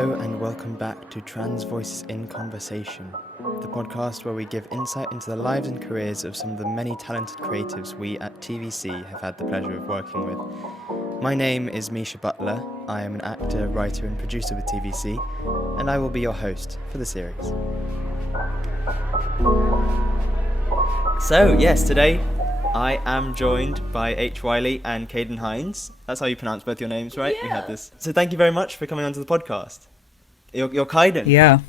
Hello and welcome back to Trans Voices in Conversation, the podcast where we give insight into the lives and careers of some of the many talented creatives we at TVC have had the pleasure of working with. My name is Misia Butler. I am an actor, writer and producer with TVC, and I will be your host for the series. So yes, today I am joined by Aitch, Wylie and Kaidyn Hinds. That's how you pronounce both your names, right? Yeah. We had this. So thank you very much for coming onto the podcast. You're Kaidyn? Yeah.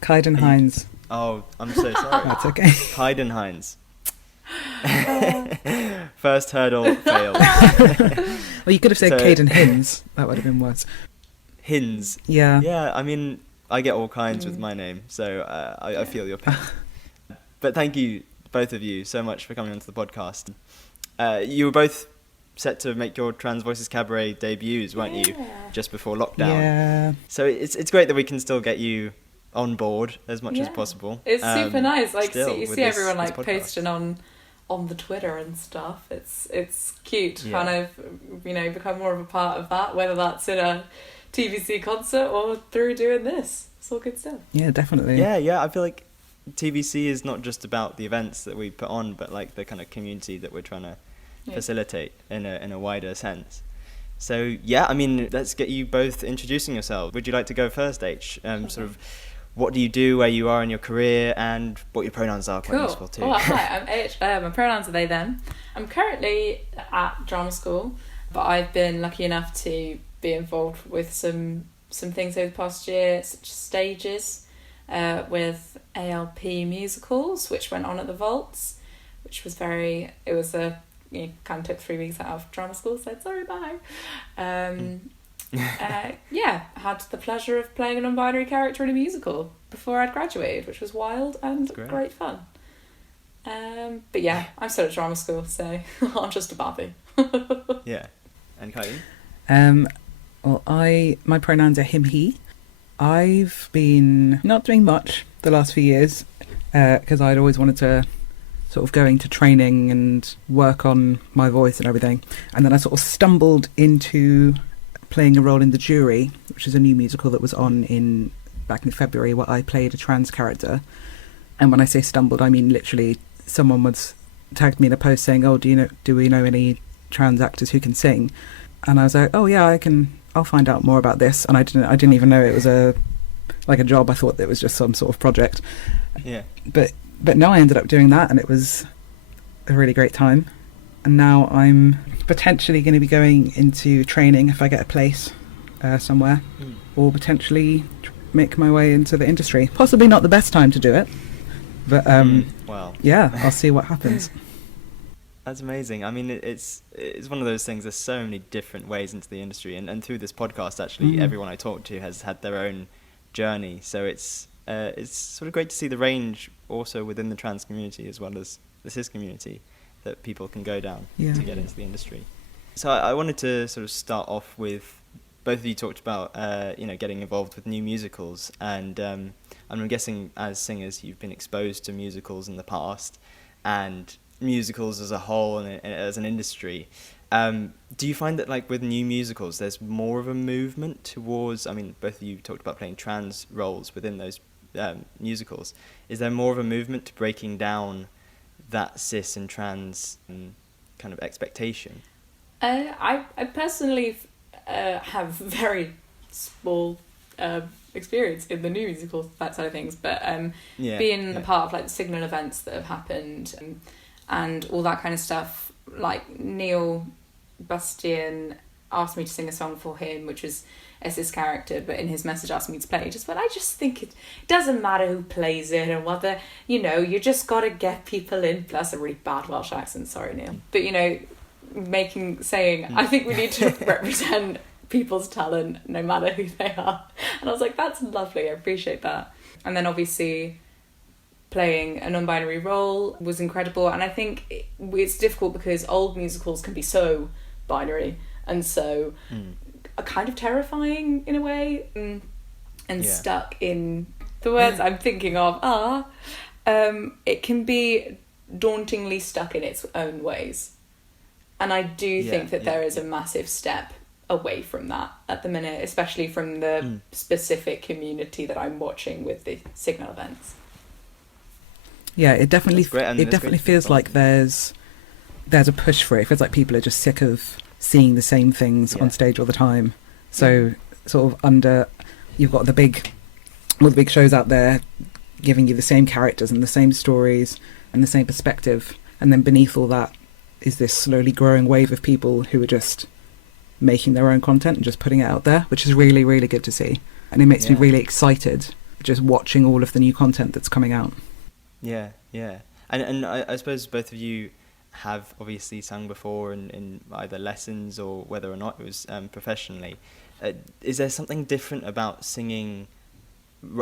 Kaidyn Hinds. Oh, I'm so sorry. That's okay. Kaidyn Hinds. First hurdle failed. Well, you could have said So- Kaidyn Hinds. That would have been worse. Hinds. Yeah. Yeah, I mean, I get all kinds with my name, so I feel your pain. But thank you, both of you, so much for coming onto the podcast. You were both set to make your Trans Voices Cabaret debuts, weren't you, just before lockdown? Yeah. So it's great that we can still get you on board as much as possible. It's super nice. Like still, you with see this- everyone this like podcast. posting on the Twitter and stuff. It's cute to Yeah. kind of become more of a part of that, whether that's in a TVC concert or through doing this. It's all good stuff. Yeah, definitely. Yeah, I feel like TVC is not just about the events that we put on, but like the kind of community that we're trying to facilitate in a wider sense. So yeah, I mean, let's get you both introducing yourselves. Would you like to go first, Aitch? Sort of, what do you do, where you are in your career, and what your pronouns are? Quite useful too. Well, hi, I'm Aitch. My pronouns are they, them. I'm currently at drama school, but I've been lucky enough to be involved with some things over the past year, such as stages with ALP musicals, which went on at the Vaults, which was kind of took 3 weeks out of drama school, said sorry, bye. Had the pleasure of playing a non-binary character in a musical before I'd graduated, which was wild and great fun. But yeah, I'm still at drama school, so I'm just a Barbie. Yeah, and Kaidyn? Well, my pronouns are him, he. I've been not doing much the last few years because I'd always wanted to sort of go into training and work on my voice and everything. And then I sort of stumbled into playing a role in The Jury, which is a new musical that was on back in February, where I played a trans character. And when I say stumbled, I mean literally someone was tagged me in a post saying, "Oh, do we know any trans actors who can sing?" And I was like, "Oh yeah, I'll find out more about this." And I didn't even know it was a job. I thought it was just some sort of project. Yeah. But no, I ended up doing that, and it was a really great time. And now I'm potentially going to be going into training if I get a place somewhere, or potentially make my way into the industry. Possibly not the best time to do it, but Wow. yeah, I'll see what happens. That's amazing. I mean, it's one of those things. There's so many different ways into the industry, and through this podcast, actually, everyone I talk to has had their own journey. So it's sort of great to see the range also within the trans community as well as the cis community that people can go down to get into the industry. So I wanted to sort of start off with, both of you talked about getting involved with new musicals, and I'm guessing as singers you've been exposed to musicals in the past and musicals as a whole and as an industry. Do you find that like with new musicals there's more of a movement towards, I mean, both of you talked about playing trans roles within those musicals. Is there more of a movement to breaking down that cis and trans kind of expectation? I personally have very small experience in the new musical that side of things, but being a part of like the Signal events that have happened and all that kind of stuff, like Neil Bastian asked me to sing a song for him, which was a cis character, but in his message asked me to play. I just think it doesn't matter who plays it and whether, you just got to get people in. That's a really bad Welsh accent, sorry Neil. But, saying, I think we need to represent people's talent no matter who they are. And I was like, that's lovely, I appreciate that. And then obviously playing a non-binary role was incredible, and I think it's difficult because old musicals can be so binary and so kind of terrifying in a way, and stuck in the words I'm thinking of it can be dauntingly stuck in its own ways, and I do think that there is a massive step away from that at the minute, especially from the specific community that I'm watching with the Signal events. Yeah, it definitely feels like there's a push for it. It feels like people are just sick of seeing the same things on stage all the time. So sort of you've got all the big shows out there giving you the same characters and the same stories and the same perspective, and then beneath all that is this slowly growing wave of people who are just making their own content and just putting it out there, which is really, really good to see. And it makes me really excited just watching all of the new content that's coming out. Yeah. And I suppose both of you have obviously sung before in either lessons or whether or not it was professionally. Is there something different about singing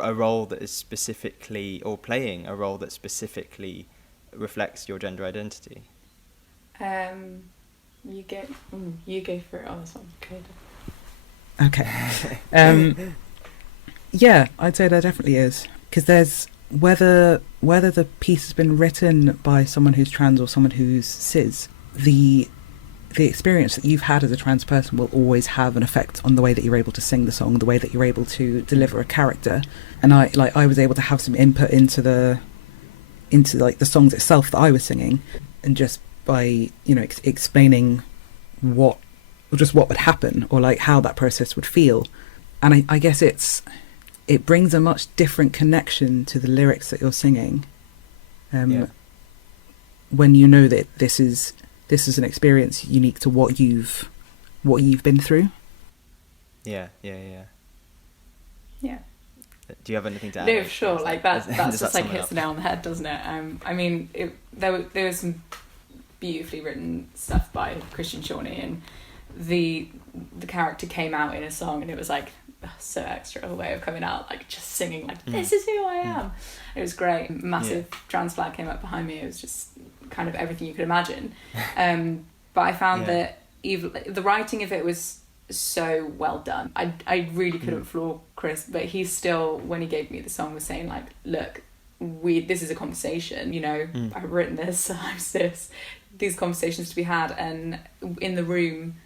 a role that is specifically, or playing a role that specifically reflects your gender identity? You go for it on this one, Kaidyn. Okay. Yeah, I'd say there definitely is, because there's whether the piece has been written by someone who's trans or someone who's cis, the experience that you've had as a trans person will always have an effect on the way that you're able to sing the song, the way that you're able to deliver a character. And I was able to have some input into the songs itself that I was singing, and just by explaining what would happen, or like how that process would feel. And I guess it brings a much different connection to the lyrics that you're singing, when you know that this is an experience unique to what you've been through. Yeah. Do you have anything to add? No, sure. Like that's just like hits the nail on the head, doesn't it? I mean, there was some beautifully written stuff by Christian Shawnee, and the character came out in a song, and it was like so extra a way of coming out, like just singing like this is who I am. It was great. Massive trans flag came up behind me. It was just kind of everything you could imagine. But I found that even the writing of it was so well done. I really couldn't floor Chris, but he still, when he gave me the song, was saying like, look, this is a conversation, I've written this, I'm cis, these conversations to be had, and in the room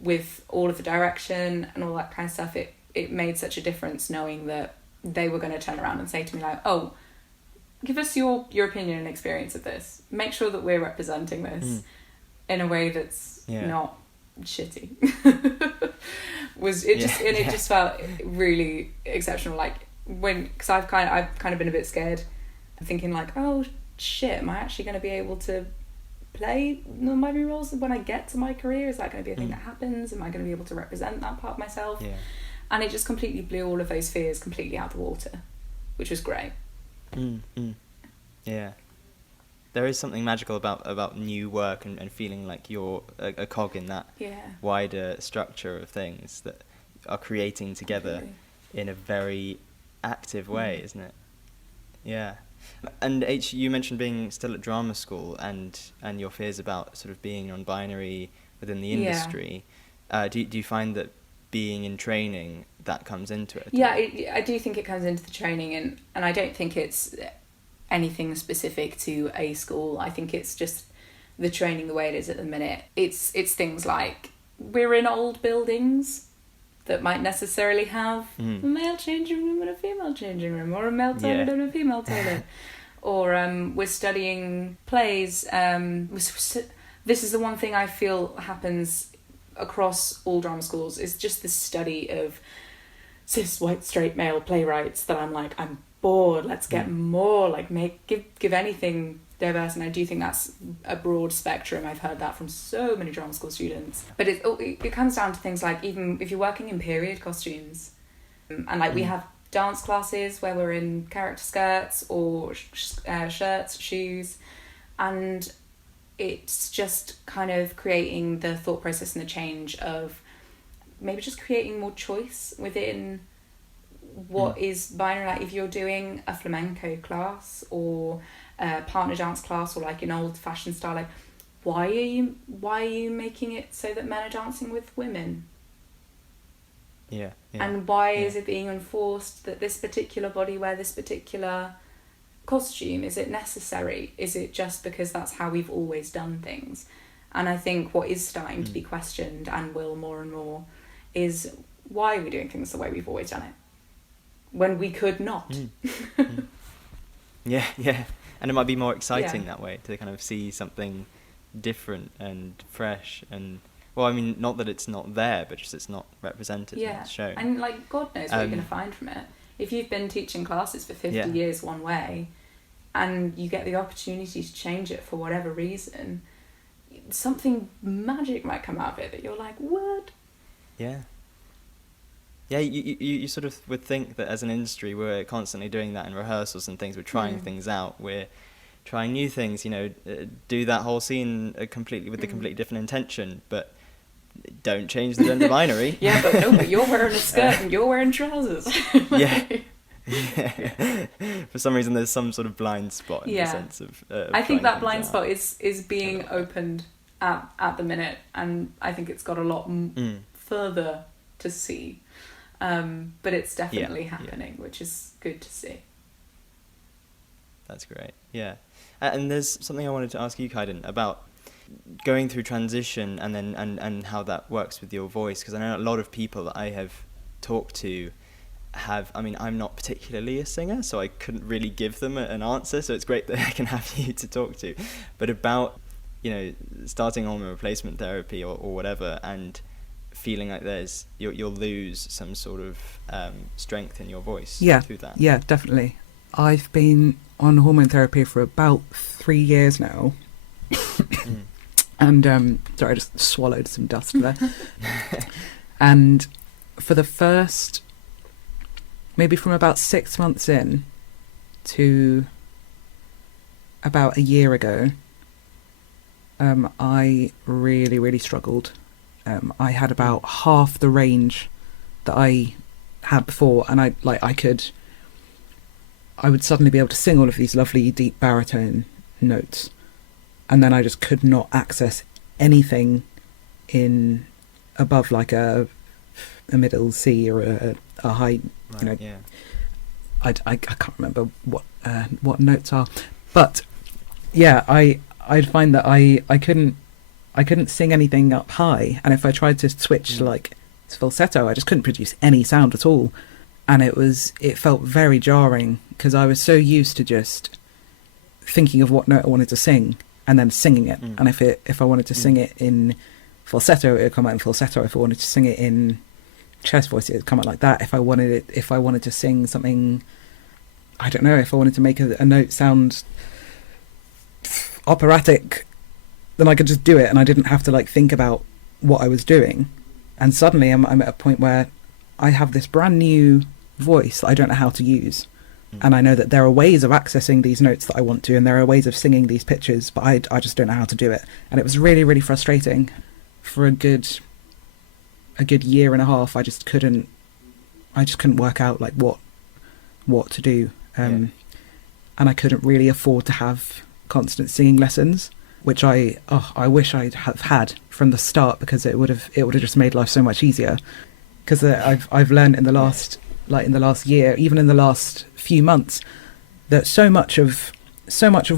with all of the direction and all that kind of stuff, it made such a difference knowing that they were going to turn around and say to me like, oh, give us your opinion and experience of this, make sure that we're representing this in a way that's not shitty. It just felt really exceptional, like because I've kind of been a bit scared, thinking like, oh shit, am I actually going to be able to play non-binary roles when I get to my career? Is that going to be a thing that happens? Am I going to be able to represent that part of myself? And it just completely blew all of those fears completely out the water, which was great. Yeah, there is something magical about new work and feeling like you're a cog in that wider structure of things that are creating together in a very active way, isn't it? Yeah. And Aitch, you mentioned being still at drama school and your fears about sort of being non-binary within the industry. Do you find that being in training, that comes into it? Yeah, I do think it comes into the training, and I don't think it's anything specific to a school. I think it's just the training the way it is at the minute. It's things like we're in old buildings that might necessarily have a male changing room and a female changing room, or a male toilet and a female toilet. Or we're studying plays. This is the one thing I feel happens across all drama schools, is just the study of cis white straight male playwrights that I'm bored. Let's get more, like give anything diverse. And I do think that's a broad spectrum. I've heard that from so many drama school students. But it comes down to things like, even if you're working in period costumes, and like we have dance classes where we're in character skirts or shirts, shoes, and it's just kind of creating the thought process and the change of maybe just creating more choice within what is binary. Like if you're doing a flamenco class or a partner dance class, or like an old fashioned style, like why are you making it so that men are dancing with women? And why is it being enforced that this particular body wear this particular costume? Is it necessary? Is it just because that's how we've always done things? And I think what is starting to be questioned, and will more and more, is why are we doing things the way we've always done it when we could not? Yeah. And it might be more exciting that way, to kind of see something different and fresh. And well, I mean, not that it's not there, but just it's not represented and shown. And like, God knows what you're going to find from it. If you've been teaching classes for 50 years one way, and you get the opportunity to change it for whatever reason, something magic might come out of it that you're like, what? Yeah, you sort of would think that as an industry we're constantly doing that in rehearsals and things. We're trying things out. We're trying new things, do that whole scene completely with a completely different intention, but don't change the gender binary. but you're wearing a skirt and you're wearing trousers. For some reason there's some sort of blind spot in the sense of I think that blind spot is being opened at the minute, and I think it's got a lot further to see, but it's definitely happening, which is good to see. That's great. And there's something I wanted to ask you, Kaidyn, about going through transition and then and how that works with your voice, because I know a lot of people that I have talked to I'm not particularly a singer, so I couldn't really give them an answer, so it's great that I can have you to talk to, but about starting hormone replacement therapy or whatever, and feeling like you'll lose some sort of strength in your voice through that. Yeah, definitely. I've been on hormone therapy for about 3 years now. And sorry, I just swallowed some dust there. And for the first, maybe from about 6 months in to about a year ago, I really, really struggled. I had about half the range that I had before, and I would suddenly be able to sing all of these lovely deep baritone notes, and then I just could not access anything in above like a middle C or a high. I can't remember what notes are, but yeah, I'd find that I couldn't sing anything up high, and if I tried to switch to like falsetto, I just couldn't produce any sound at all, and it felt very jarring, because I was so used to just thinking of what note I wanted to sing and then singing it. And if I wanted to sing it in falsetto, it would come out in falsetto. If I wanted to sing it in chest voice, it would come out like that. If I wanted to sing something, I don't know, if I wanted to make a note sound operatic, then I could just do it, and I didn't have to like think about what I was doing. And suddenly I'm at a point where I have this brand new voice that I don't know how to use. And I know that there are ways of accessing these notes that I want to, and there are ways of singing these pitches, but I just don't know how to do it. And it was really, really frustrating. For a good year and a half, I just couldn't work out like what to do. And I couldn't really afford to have constant singing lessons, which I wish I'd have had from the start, because it would have just made life so much easier. Because I've learned in the last year, even in the last few months, that so much of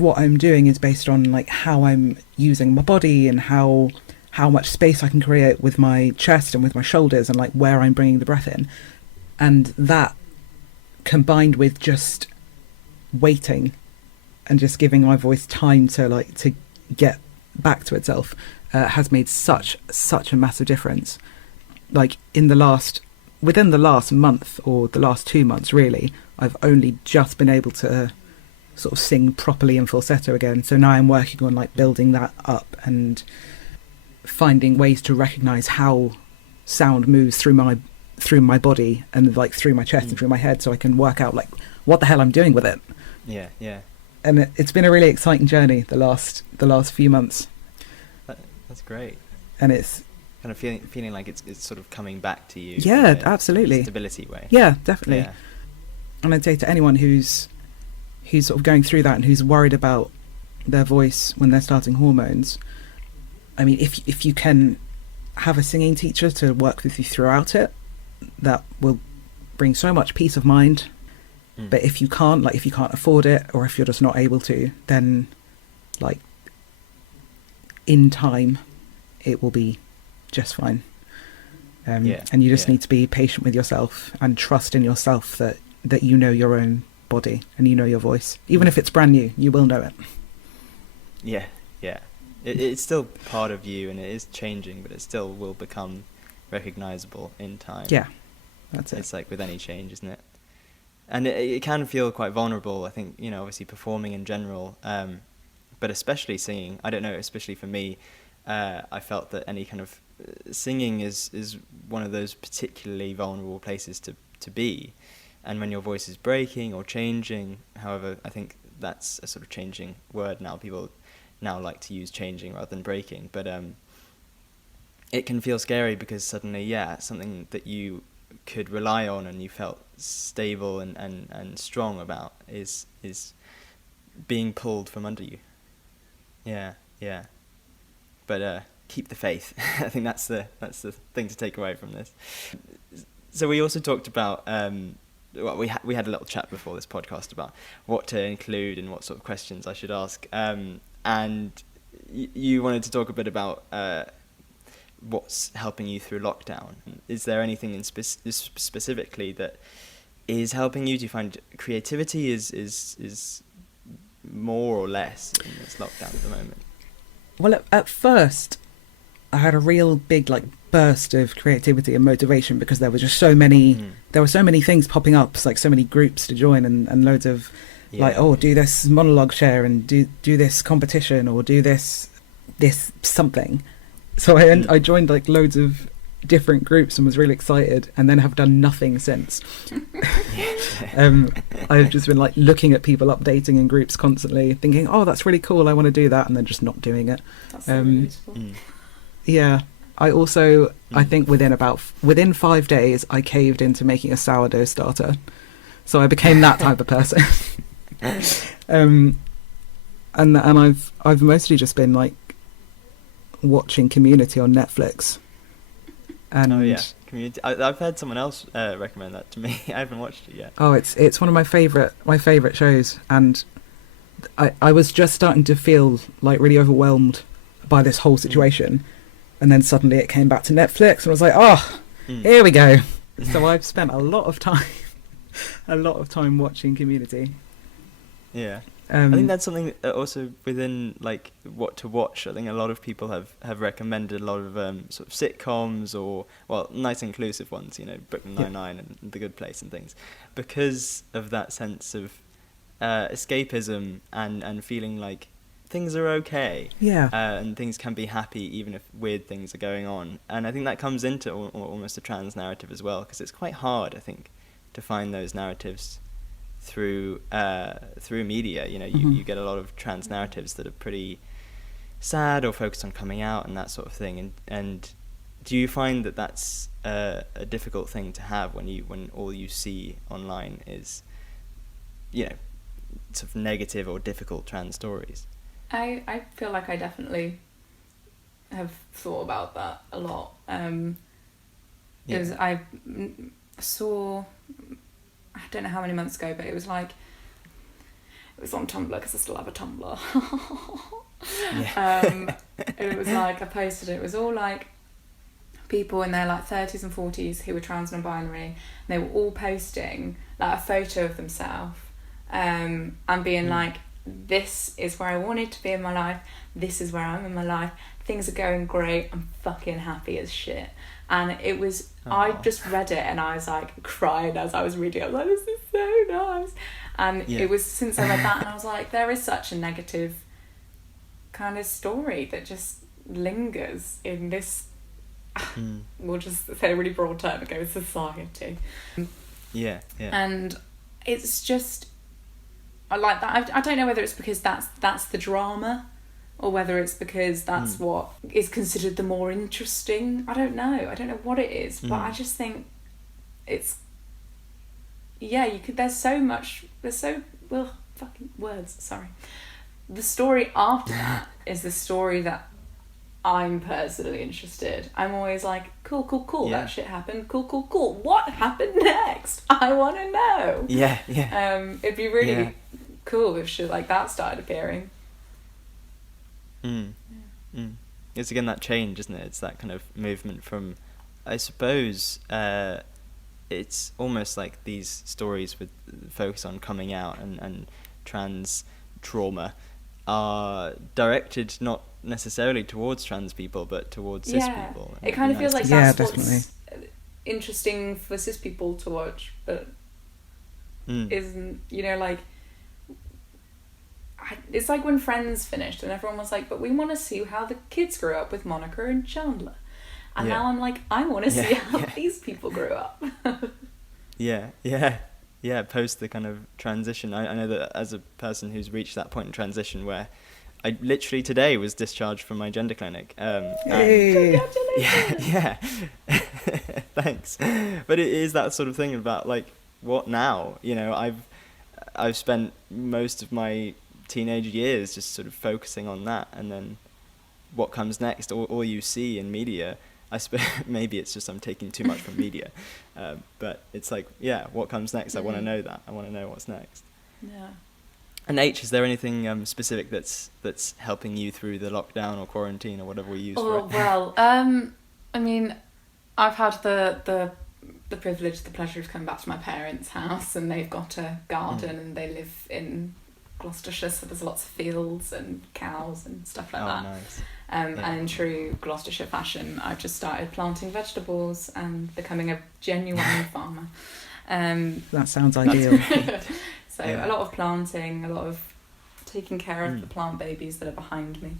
what I'm doing is based on like how I'm using my body and how much space I can create with my chest and with my shoulders, and like where I'm bringing the breath in. And that, combined with just waiting and just giving my voice time to get back to itself, has made such a massive difference. Like within the last month, or the last 2 months really, I've only just been able to sort of sing properly in falsetto again. So now I'm working on like building that up and finding ways to recognize how sound moves through my body and like through my chest and through my head, so I can work out like what the hell I'm doing with it. Yeah. And it's been a really exciting journey the last few months. That's great. And it's kind of feeling like it's sort of coming back to you. Yeah, absolutely. In a stability way. Yeah, definitely. Yeah. And I'd say to anyone who's sort of going through that and who's worried about their voice when they're starting hormones, I mean, if you can have a singing teacher to work with you throughout it, that will bring so much peace of mind. But if you can't afford it, or if you're just not able to, then like in time it will be just fine. And you just need to be patient with yourself and trust in yourself that you know your own body and you know your voice. Even if it's brand new, you will know it. Yeah. It's still part of you, and it is changing, but it still will become recognizable in time. Yeah, that's it. It's like with any change, isn't it? And it can feel quite vulnerable, I think, obviously performing in general, but especially singing. I don't know, especially for me, I felt that any kind of singing is one of those particularly vulnerable places to be. And when your voice is breaking or changing, however, I think that's a sort of changing word now. People now like to use changing rather than breaking. But it can feel scary because suddenly, something that you could rely on and you felt stable and strong about is being pulled from under you. Yeah. But keep the faith. I think that's the thing to take away from this. So we also talked about we had a little chat before this podcast about what to include and what sort of questions I should ask. And you wanted to talk a bit about what's helping you through lockdown. Is there anything specifically that is helping you? Do you find creativity is more or less in this lockdown at the moment? Well, at first, I had a real big burst of creativity and motivation because there were just so many. There were so many things popping up, so many groups to join and loads of do this monologue share and do this competition or do this something. So I joined loads of different groups and was really excited, and then have done nothing since. I've just been looking at people updating in groups constantly, thinking, oh, that's really cool, I want to do that, and then just not doing it. That's so beautiful. Yeah. I also, I think within 5 days, I caved into making a sourdough starter. So I became that type of person. And I've mostly just been watching Community on Netflix. And Community. I've heard someone else recommend that to me. I haven't watched it yet. Oh, it's one of my favourite shows, and I was just starting to feel really overwhelmed by this whole situation, and then suddenly it came back to Netflix, and I was like, here we go. So I've spent a lot of time watching Community. Yeah. I think that's something that also within what to watch. I think a lot of people have recommended a lot of sort of sitcoms or nice inclusive ones, Brooklyn Nine-Nine and The Good Place and things, because of that sense of escapism and feeling like things are okay. Yeah. And things can be happy even if weird things are going on. And I think that comes into almost a trans narrative as well, because it's quite hard, I think, to find those narratives through media. You get a lot of trans narratives that are pretty sad or focused on coming out and that sort of thing. And do you find that that's a difficult thing to have when all you see online is sort of negative or difficult trans stories? I feel like I definitely have thought about that a lot. Because I saw, I don't know how many months ago, but it was on Tumblr, because I still have a Tumblr. It was I posted it. It was all people in their 30s and 40s who were trans and non-binary, and they were all posting a photo of themselves, and being this is where I wanted to be in my life, this is where I'm in my life, things are going great, I'm fucking happy as shit. And it was, I just read it and I was crying as I was reading it. I was this is so nice. And it was since I read that, and I was there is such a negative kind of story that just lingers in this, we'll just say a really broad term and go society. Yeah. And it's just, I like that. I don't know whether it's because that's the drama, or whether it's because that's what is considered the more interesting. I don't know what it is, but I just think it's, there's so fucking words, sorry. The story after that is the story that I'm personally interested. I'm always cool, that shit happened, cool. What happened next? I want to know. Yeah. It'd be really cool if shit like that started appearing. It's again that change, isn't it? It's that kind of movement from, I suppose, it's almost like these stories with focus on coming out and trans trauma are directed not necessarily towards trans people, but towards cis people. It kind of feels like that's what's interesting for cis people to watch, but isn't, like, it's like when Friends finished and everyone was like, but we want to see how the kids grew up with Monica and Chandler. And now I'm like, I want to see how these people grew up. Post the kind of transition. I know that as a person who's reached that point in transition where I literally today was discharged from my gender clinic. Hey. Yeah. Thanks. But it is that sort of thing about, like, what now? I've spent most of my teenage years just sort of focusing on that, and then what comes next, all you see in media, maybe it's just I'm taking too much from media, but it's like, what comes next? I want to know that. I want to know what's next. Yeah. And Aitch, is there anything specific that's helping you through the lockdown or quarantine or whatever we use for it? Well, I mean, I've had the privilege, the pleasure of coming back to my parents' house, and they've got a garden and they live in Gloucestershire, so there's lots of fields and cows and stuff like that. Nice. And in true Gloucestershire fashion, I've just started planting vegetables and becoming a genuine farmer. That sounds ideal. So a lot of planting, a lot of taking care of the plant babies that are behind me.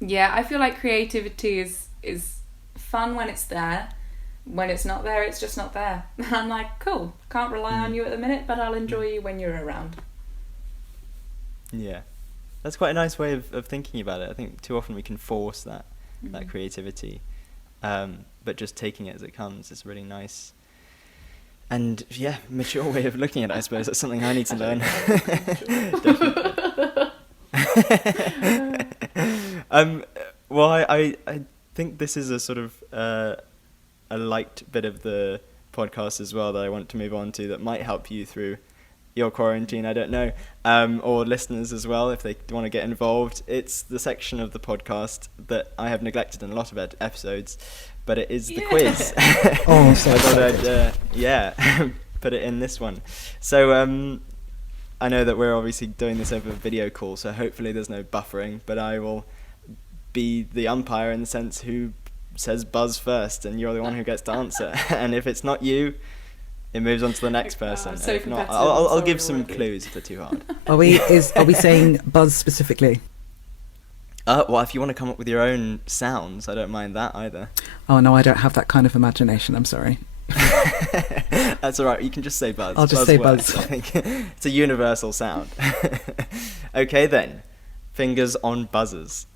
I feel like creativity is fun when it's there. When it's not there, it's just not there. And I'm like, cool, can't rely on you at the minute, but I'll enjoy you when you're around. Yeah. That's quite a nice way of thinking about it. I think too often we can force that creativity. But just taking it as it comes is really nice. And mature way of looking at it, I suppose. That's something I need to learn. Well, I think this is a sort of a light bit of the podcast as well that I want to move on to that might help you through your quarantine, I don't know, or listeners as well if they want to get involved. It's the section of the podcast that I have neglected in a lot of episodes, but it is the quiz. Oh, so I thought I'd put it in this one. So I know that we're obviously doing this over a video call, so hopefully there's no buffering, but I will be the umpire in the sense who says buzz first, and you're the one who gets to answer. And if it's not you, it moves on to the next person. So if not, I'll give some clues if they're too hard. Are we saying buzz specifically? Well, if you want to come up with your own sounds, I don't mind that either. Oh no, I don't have that kind of imagination, I'm sorry. That's all right, you can just say buzz. I'll just say buzz. I think it's a universal sound. Okay then, fingers on buzzers.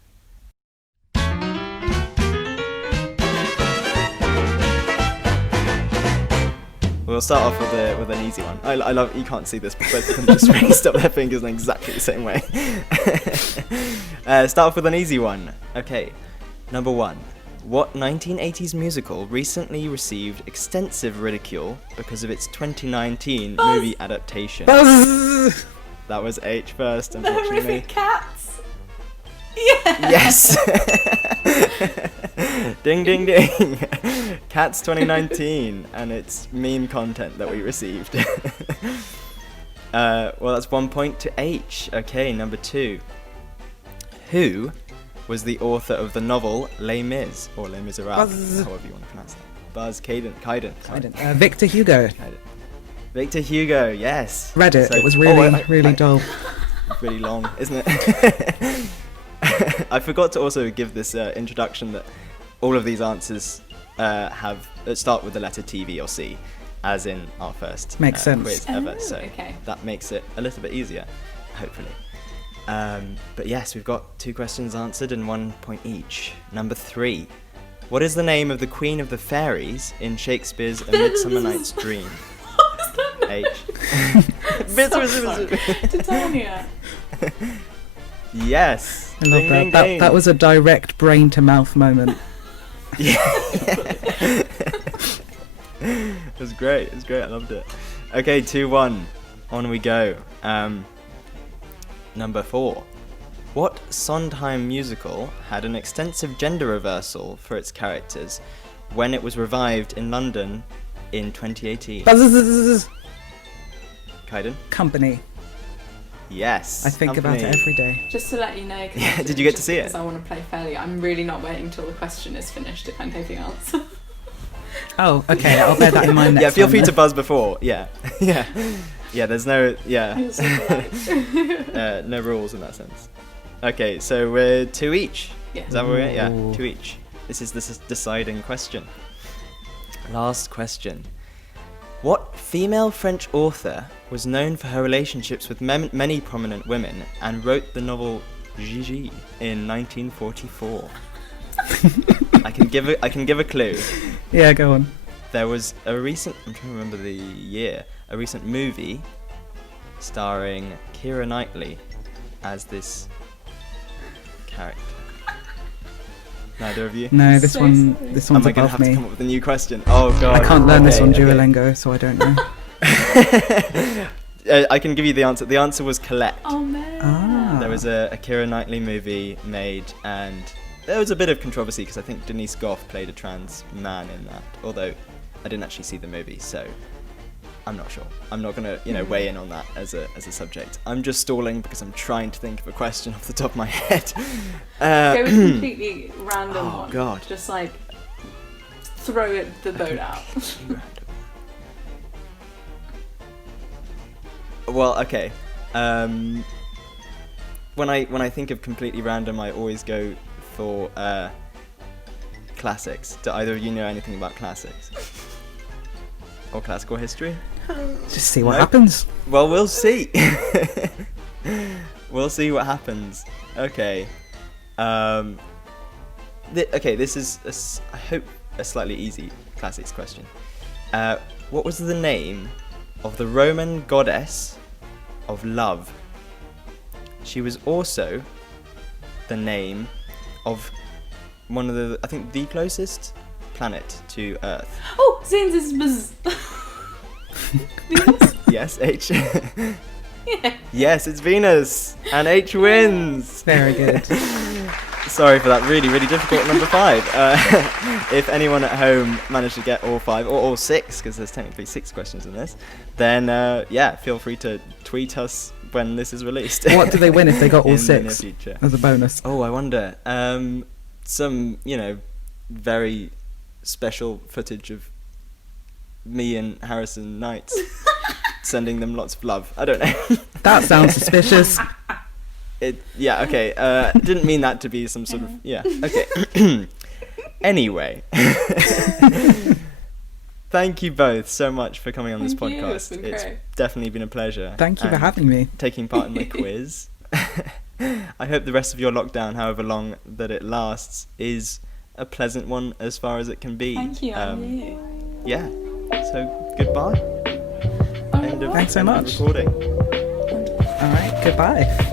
We'll start off with an easy one. I love, you can't see this, but both of them just raised up their fingers in exactly the same way. Start off with an easy one. Okay, number 1. What 1980s musical recently received extensive ridicule because of its 2019 movie adaptation? Buzz! That was Aitch first, unfortunately. The horrific Cats. Yeah. Yes. Ding ding ding. Cats 2019 and its meme content that we received. Well, that's 1 point to Aitch. Okay, number 2. Who was the author of the novel Les Mis, or Les Miserables, however you want to pronounce that? Buzz, Kaidyn. Victor Hugo. Victor Hugo, yes. Read it. So, it was really dull. Really long, isn't it? I forgot to also give this introduction that all of these answers start with the letter T, V, or C, as in our first makes sense. Quiz ever. Oh, so okay. that makes it a little bit easier, hopefully. But yes, we've got 2 questions answered and 1 point each. Number 3. What is the name of the Queen of the Fairies in Shakespeare's A Midsummer Night's Dream? H. Titania. Yes. I love ding, that. Ding, ding. That was a direct brain to mouth moment. Yeah. It was great. I loved it. Okay, 2-1. On we go. Number 4. What Sondheim musical had an extensive gender reversal for its characters when it was revived in London in 2018? Kaidyn? Company. Yes. I think about it every day. Just to let you know, did you get to see it? Because I want to play fairly. I'm really not waiting till the question is finished if I'm taking answer. Oh, okay. I'll bear that in mind next Yeah, feel free time, to buzz before. Yeah. Yeah. Yeah, there's no... Yeah. No rules in that sense. Okay, so we're 2 each. Yeah. Is that what we're at? Yeah, Ooh. 2 each. This is the deciding question. Last question. What female French author was known for her relationships with many prominent women and wrote the novel Gigi in 1944? I can give a clue. Yeah, go on. There was a recent, I'm trying to remember the year, a recent movie starring Keira Knightley as this character. Neither of you? No, this one's Am I going to above have to me. come up with a new question? Oh god. I can't learn this on okay. Duolingo, so I don't know. I can give you the answer. The answer was Colette. Oh no. Ah. There was a Keira Knightley movie made, and there was a bit of controversy because I think Denise Gough played a trans man in that. Although I didn't actually see the movie, so I'm not sure. I'm not gonna, weigh in on that as a subject. I'm just stalling because I'm trying to think of a question off the top of my head. Go with a completely random Oh, one. God. Just like throw the boat out. Well, okay. When I think of completely random, I always go for classics. Do either of you know anything about classics or classical history? Just see what happens. Well, we'll see. We'll see what happens. Okay. This is I hope a slightly easy classics question. What was the name of the Roman goddess of love? She was also the name of one of the, I think, the closest planet to Earth. Oh, Zins is Venus? Yes, Aitch. Yeah. Yes, it's Venus, and Aitch wins. Very good. Sorry for that really, really difficult number 5. If anyone at home managed to get all 5, or all 6, because there's technically 6 questions in this, then feel free to tweet us when this is released. What do they win if they got all in the near 6 future. as a bonus? Oh, I wonder. Some, very special footage of me and Harrison Knights sending them lots of love. I don't know. That sounds suspicious. Okay. Didn't mean that to be some sort of... Yeah, okay. Anyway. Thank you both so much for coming on this Thank you, podcast. it's It's definitely been a pleasure. Thank you for and having me. taking part in my quiz. I hope the rest of your lockdown, however long that it lasts, is a pleasant one as far as it can be. Thank you, you. Yeah. So, goodbye. Oh, End of Thanks so much. recording. All right, goodbye.